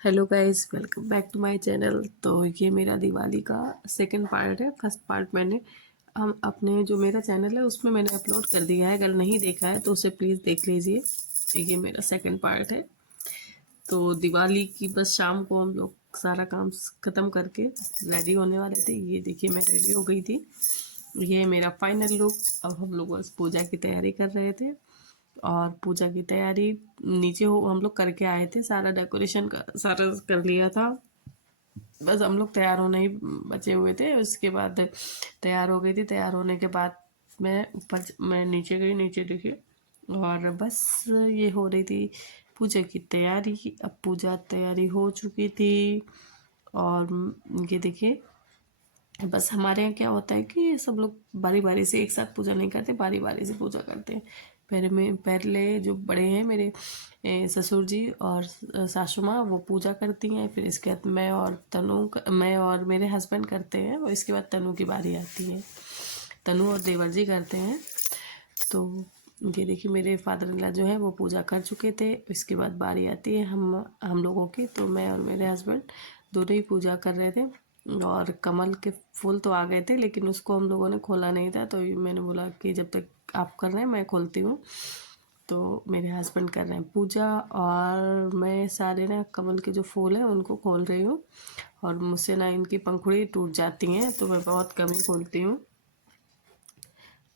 Hello guys, welcome back to my channel. तो ये मेरा दिवाली का सेकंड पार्ट है। फर्स्ट पार्ट मैंने हम अपने जो मेरा चैनल है उसमें मैंने अपलोड कर दिया है। अगर नहीं देखा है तो उसे प्लीज़ देख लीजिए। ये मेरा सेकंड पार्ट है। तो दिवाली की बस शाम को हम लोग सारा काम ख़त्म करके रेडी होने वाले थे। ये देखिए मैं रेडी हो गई थी। ये मेरा फाइनल लुक। अब हम लोग बस पूजा की तैयारी कर रहे थे और पूजा की तैयारी नीचे हो हम लोग करके आए थे। सारा डेकोरेशन का सारा कर लिया था। बस हम लोग तैयार होने ही बचे हुए थे। उसके बाद तैयार हो गई थी। तैयार होने के बाद मैं नीचे गई। नीचे देखिए और बस ये हो रही थी पूजा की तैयारी। अब पूजा तैयारी हो चुकी थी और ये देखिए बस हमारे यहाँ क्या होता है कि सब लोग बारी बारी से एक साथ पूजा नहीं करते, बारी बारी से पूजा करते हैं। पहले जो बड़े हैं मेरे ससुर जी और सासू माँ वो पूजा करती हैं। फिर इसके बाद मैं और मेरे हस्बैंड करते हैं और इसके बाद तनु की बारी आती है। तनु और देवर जी करते हैं। तो ये देखिए मेरे फादर इन लॉ जो है वो पूजा कर चुके थे। इसके बाद बारी आती है हम लोगों की। तो मैं और मेरे हस्बैंड दोनों ही पूजा कर रहे थे और कमल के फूल तो आ गए थे लेकिन उसको हम लोगों ने खोला नहीं था। तो मैंने बोला कि जब तक आप कर रहे हैं मैं खोलती हूँ। तो मेरे हस्बैंड कर रहे हैं पूजा और मैं सारे ना कमल के जो फूल हैं उनको खोल रही हूँ। और मुझसे ना इनकी पंखुड़ी टूट जाती हैं तो मैं बहुत कम ही खोलती हूँ।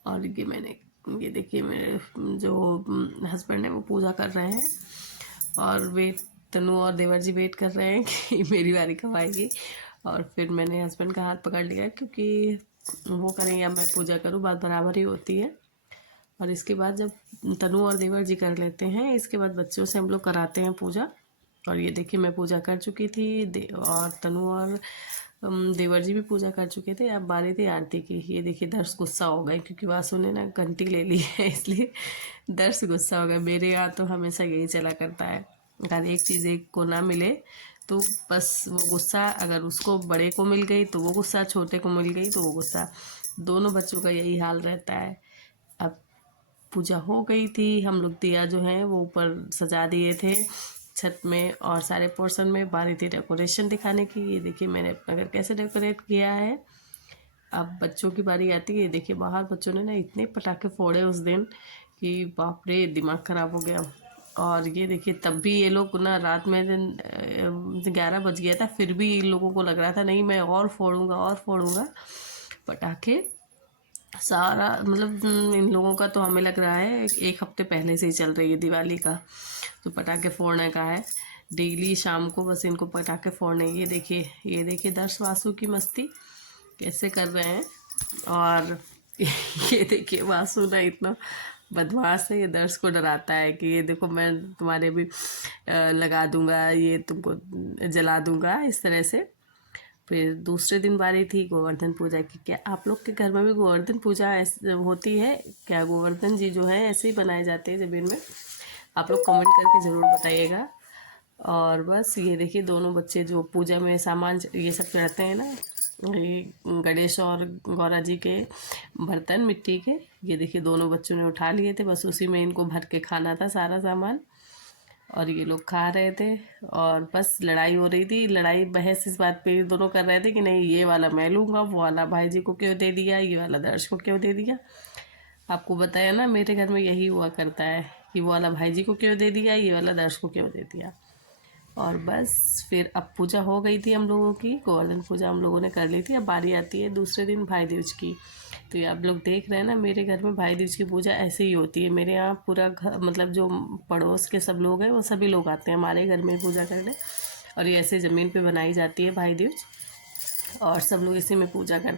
और ये देखिए मेरे जो हस्बैंड है वो पूजा कर रहे हैं और तनु और देवर जी वेट कर रहे हैं कि मेरी बारी कब आएगी। और फिर मैंने हस्बैंड का हाथ पकड़ लिया क्योंकि वो करें या मैं पूजा करूँ बात बराबर ही होती है। और इसके बाद जब तनु और देवर जी कर लेते हैं इसके बाद बच्चों से हम लोग कराते हैं पूजा। और ये देखिए मैं पूजा कर चुकी थी और तनु और देवर जी भी पूजा कर चुके थे। अब बारी थी आरती की। ये देखिए दर्श गुस्सा हो गए क्योंकि वासु ने ना घंटी ले ली है इसलिए दर्श गुस्सा हो गए। मेरे यहाँ तो हमेशा यही चला करता है, अगर एक चीज़ एक को ना मिले तो बस वो गुस्सा, अगर उसको बड़े को मिल गई तो वो गुस्सा, छोटे को मिल गई तो वो गुस्सा। दोनों बच्चों का यही हाल रहता है। अब पूजा हो गई थी। हम लोग दिया जो है वो ऊपर सजा दिए थे छत में और सारे पोर्शन में। बारी थी डेकोरेशन दिखाने की। ये देखिए मैंने अपना घर कैसे डेकोरेट किया है। अब बच्चों की बारी आती है। ये देखिए बाहर बच्चों ने ना इतने पटाखे फोड़े उस दिन कि बाप रे दिमाग ख़राब हो गया। और ये देखिए तब भी ये लोग ना रात में 11 बज गया था फिर भी इन लोगों को लग रहा था नहीं मैं और फोड़ूंगा पटाखे। सारा मतलब इन लोगों का तो हमें लग रहा है एक हफ्ते पहले से ही चल रही है दिवाली का तो पटाखे फोड़ने का है। डेली शाम को बस इनको पटाखे फोड़ने। ये देखिए दर्श वासु की मस्ती कैसे कर रहे हैं। और ये देखिए वासु ना इतना बदमाश है, ये दर्श को डराता है कि ये देखो मैं तुम्हारे भी लगा दूंगा, ये तुमको जला दूंगा इस तरह से। फिर दूसरे दिन बारी थी गोवर्धन पूजा की। क्या आप लोग के घर में भी गोवर्धन पूजा होती है क्या? गोवर्धन जी जो है ऐसे ही बनाए जाते हैं ज़मीन में? आप लोग कमेंट करके ज़रूर बताइएगा। और बस ये देखिए दोनों बच्चे जो पूजा में सामान ये सब चढ़ाते हैं ना, ये गणेश और गौरा जी के बर्तन मिट्टी के, ये देखिए दोनों बच्चों ने उठा लिए थे। बस उसी में इनको भर के खाना था सारा सामान और ये लोग खा रहे थे। और बस लड़ाई हो रही थी, लड़ाई बहस इस बात पे दोनों कर रहे थे कि नहीं ये वाला मैं लूँगा, वो वाला भाई जी को क्यों दे दिया, ये वाला दर्श को क्यों दे दिया। आपको बताया ना मेरे घर में यही हुआ करता है कि वो वाला भाई जी को क्यों दे दिया, ये वाला दर्श को क्यों दे दिया। और बस फिर अब पूजा हो गई थी हम लोगों की, गोवर्धन पूजा हम लोगों ने कर ली थी। अब बारी आती है दूसरे दिन भाई दूज की। तो ये आप लोग देख रहे हैं ना मेरे घर में भाई दूज की पूजा ऐसे ही होती है। मेरे यहाँ पूरा घर मतलब जो पड़ोस के सब लोग हैं वो सभी लोग आते हैं हमारे घर में पूजा करने। और ये ऐसे ज़मीन पे बनाई जाती है भाई दूज और सब लोग इसी में पूजा करते हैं।